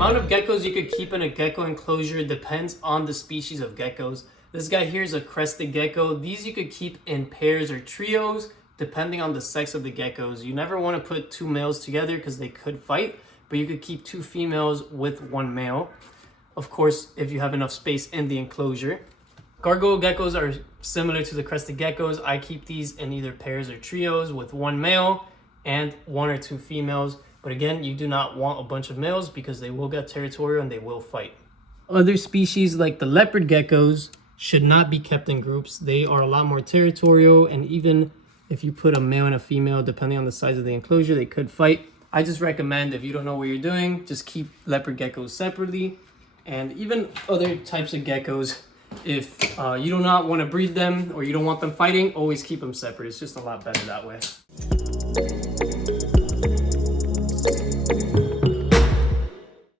amount of geckos you could keep in a gecko enclosure depends on the species of geckos. This guy here is a crested gecko. These you could keep in pairs or trios depending on the sex of the geckos. You never want to put two males together because they could fight, but you could keep two females with one male. Of course, if you have enough space in the enclosure. Gargoyle geckos are similar to the crested geckos. I keep these in either pairs or trios with one male and one or two females. But again, you do not want a bunch of males because they will get territorial and they will fight. Other species like the leopard geckos should not be kept in groups. They are a lot more territorial, and even if you put a male and a female, depending on the size of the enclosure, they could fight. I just recommend, if you don't know what you're doing, just keep leopard geckos separately. And even other types of geckos, if you do not want to breed them or you don't want them fighting, always keep them separate. It's just a lot better that way.